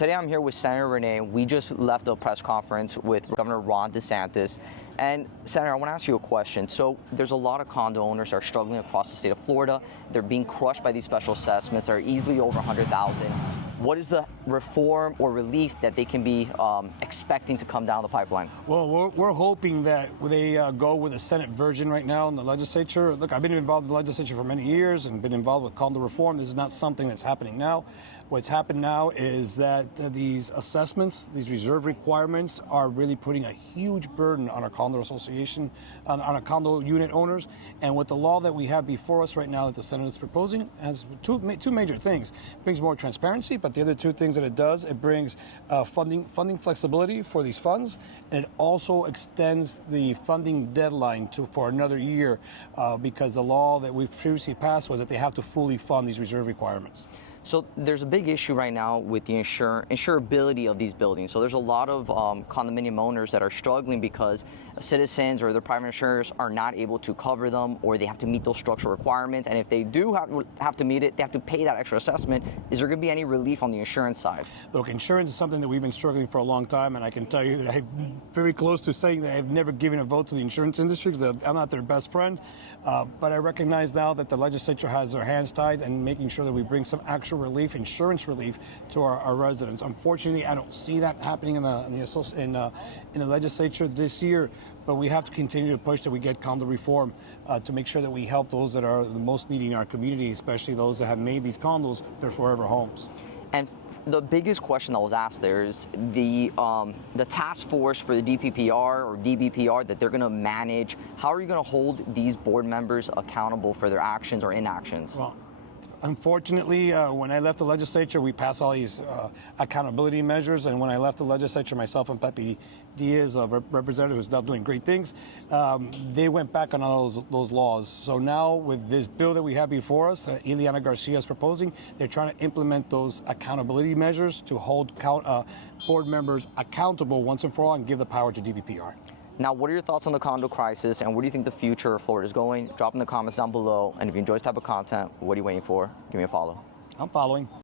today I'm here with Senator Renee. We just left a press conference with Governor Ron DeSantis. And Senator, I want to ask you a question. So there's a lot of condo owners that are struggling across the state of Florida. They're being crushed by these special assessments that are easily over 100,000. What is the reform or relief that they can be expecting to come down the pipeline? Well, we're hoping that they go with the Senate version right now in the legislature. Look, I've been involved in the legislature for many years and been involved with condo reform. This is not something that's happening now. What's happened now is that these assessments, these reserve requirements are really putting a huge burden on our condo association, on our condo unit owners. And with the law that we have before us right now that the Senate is proposing, has two major things. It brings more transparency, but the other two things that it does, it brings funding flexibility for these funds, and it also extends the funding deadline for another year because the law that we've previously passed was that they have to fully fund these reserve requirements. So there's a big issue right now with the insurability of these buildings. So there's a lot of condominium owners that are struggling because citizens or their private insurers are not able to cover them, or they have to meet those structural requirements. And if they do have to meet it, they have to pay that extra assessment. Is there going to be any relief on the insurance side? Look, insurance is something that we've been struggling for a long time, and I can tell you that I'm very close to saying that I've never given a vote to the insurance industry because I'm not their best friend. But I recognize now that the legislature has their hands tied and making sure that we bring some actual relief, insurance relief, to our residents. Unfortunately, I don't see that happening in the legislature this year. But we have to continue to push that we get condo reform to make sure that we help those that are the most needy in our community, especially those that have made these condos their forever homes. And the biggest question that was asked there is the task force for the DPPR or DBPR that they're going to manage. How are you going to hold these board members accountable for their actions or inactions? Well, unfortunately, when I left the legislature, we passed all these accountability measures. And when I left the legislature, myself and Pepe Diaz, a representative who's now doing great things, they went back on all those laws. So now with this bill that we have before us, Ileana Garcia is proposing, they're trying to implement those accountability measures to hold board members accountable once and for all and give the power to DBPR. Now, what are your thoughts on the condo crisis, and where do you think the future of Florida is going? Drop in the comments down below. And if you enjoy this type of content, what are you waiting for? Give me a follow. I'm following.